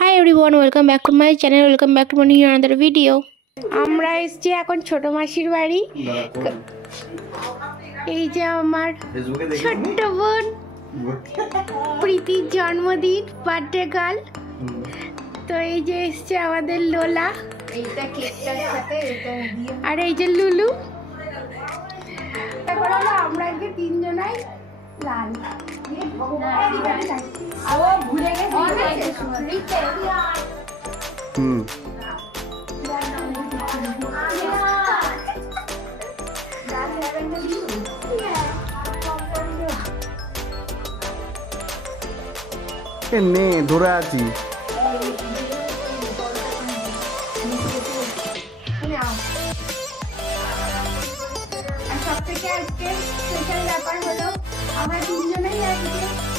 Hi everyone, welcome back to my channel. Welcome back to my new another video. আমরা এসেছি এখন ছোট মাসির বাড়ি। এই যে আমার ছোট্ট বোন প্রীতির জন্মদিন, বার্থডে গার্ল। তো এই যে এসছে আমাদের লোলা, আর এই যে লুলু। তারপর হলো আমরা আজকে তিনজনাই লাল। ভুলে গেছি নে ধরে আছি।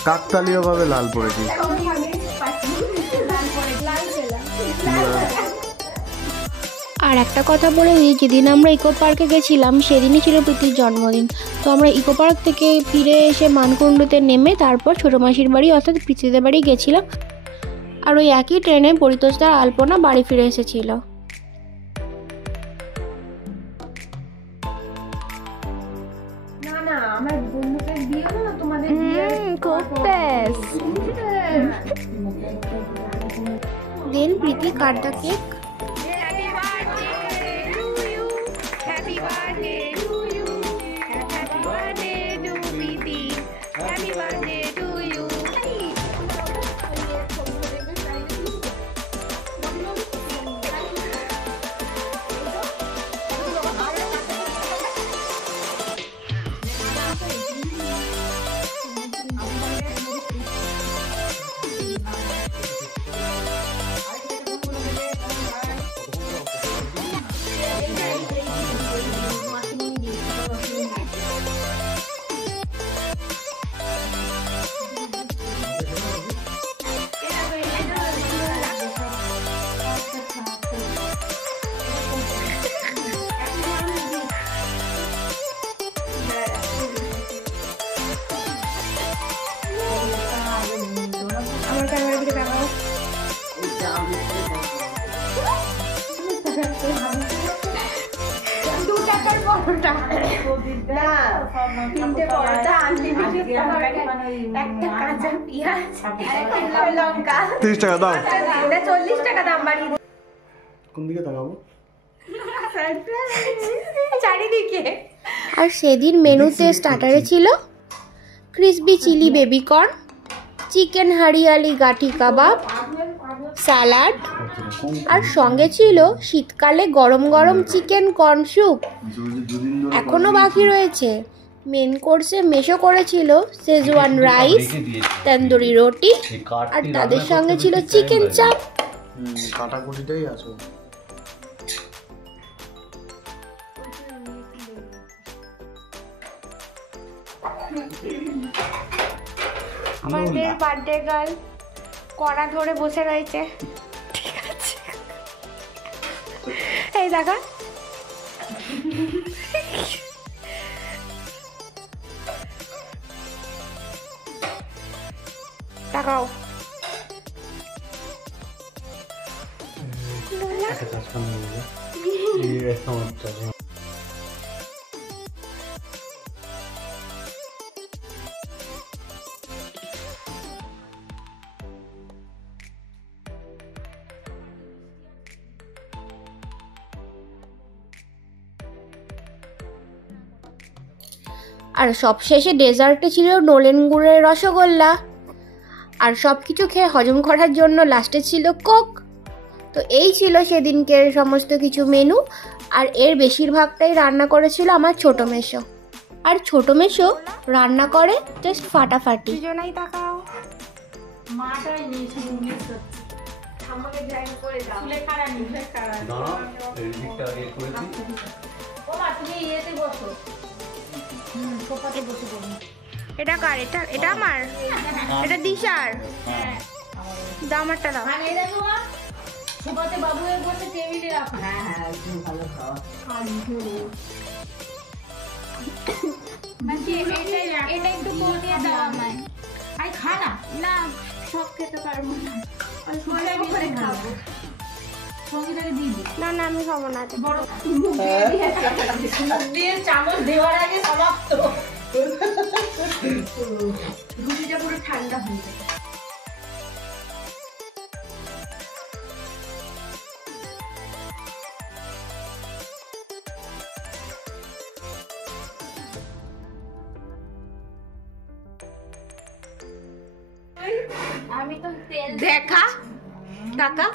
কাকতালীয় ভাবে লাল পড়েছি। আর একটা কথা বলে দিই, যেদিন আমরা ইকো পার্কে গেছিলাম সেদিনই ছিল প্রীতির জন্মদিন। তো আমরা ইকো পার্ক থেকে ফিরে এসে মানকুণ্ডুতে নেমে তারপর ছোটো মাসির বাড়ি অর্থাৎ প্রীতিদের বাড়ি গেছিলাম। আর ওই একই ট্রেনে পরিতোষদার আলপনা বাড়ি ফিরে এসেছিল। দেন প্রীতি কাটটা কেক। আর সেদিন মেনুতে স্টার্টারে ছিল crispy chilli baby corn, chicken হারিয়ালি গাঠি কাবাব, স্যালাড, আর সঙ্গে ছিল শীতকালে গরম গরম চিকেন কর্ন স্যুপ। এখনো বাকি রয়েছে। মেন কোর্সে মেশো করেছিল শেজওয়ান রাইস, তন্দুরি রুটি, আর তাদের সঙ্গে ছিল চিকেন চাপ। কাটাকুটিটাই আছে। আমাদের বার্থডে গার্ল কড়া ধরে বসে রয়েছে। ঠিক আছে, এই দেখা তাকাও। আর সবশেষে ডেজার্টে ছিল নলেন গুড়ের রসগোল্লা। আর সব কিছু খেয়ে হজম করার জন্য লাস্টে ছিল কোক। তো এই ছিল সেদিনকের সমস্ত কিছু মেনু। আর এর বেশিরভাগটাই রান্না করেছিল আমার ছোট মেশো। আর ছোট মেশো রান্না করে জাস্ট ফাটাফাটি। দুজনেই তাকাও। এটা কার? এটা আমার, এটা দিশার। দাও আমারটা দাও। বাবু বসে টেবিলে রাখো। হ্যাঁ হ্যাঁ, ভালো খাওয়া। এটা একটু কমিয়ে দাও আমায়। আই খা না। না, সব খেতে পারবো না। না না আমি খাবো না। চামচ দেওয়ার আগে সমাপ্ত। রুটিটা পুরো ঠান্ডা হয়ে যায়। আমি তো তেল দেখা কাকা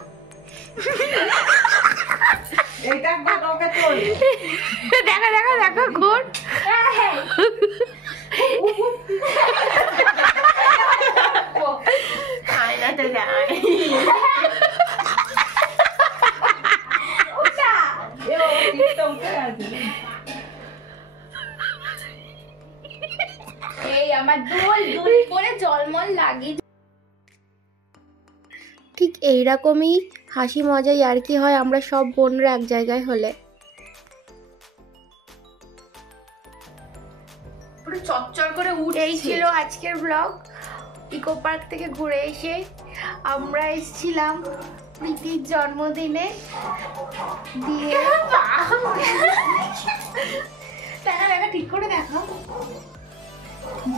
এইটা ওকে তোল। দেখা দেখা দেখা ঘুর। আয়নাতে যায়। এই আমার দুল দুল করে জলমল লাগিয়ে। ঠিক এইরকমই হাসি মজাই আর কি হয় আমরা সব বোনরা এক জায়গায় হলে। পুরো চচ্চর করে এই ছিল আজকের ব্লগ। ইকো পার্ক থেকে ঘুরে এসে আমরা এসেছিলাম প্রীতির জন্মদিনে। দিয়ে দেখা দেখা ঠিক করে দেখো।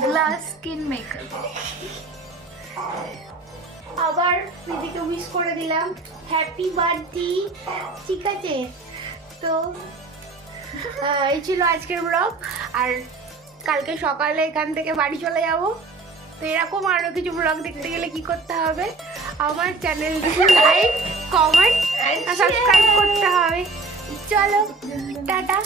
Glass skin makeup. আবার প্রীতিকে উইশ করে দিলাম হ্যাপি বার্থডে। ঠিক আছে, তো এই ছিল আজকের ব্লগ। আর কালকে সকালে এখান থেকে বাড়ি চলে যাব। তো এরকম আরও কিছু ব্লগ দেখতে গেলে কি করতে হবে? আমার চ্যানেলটিকে লাইক কমেন্ট আর সাবস্ক্রাইব করতে হবে। চলো টাটা।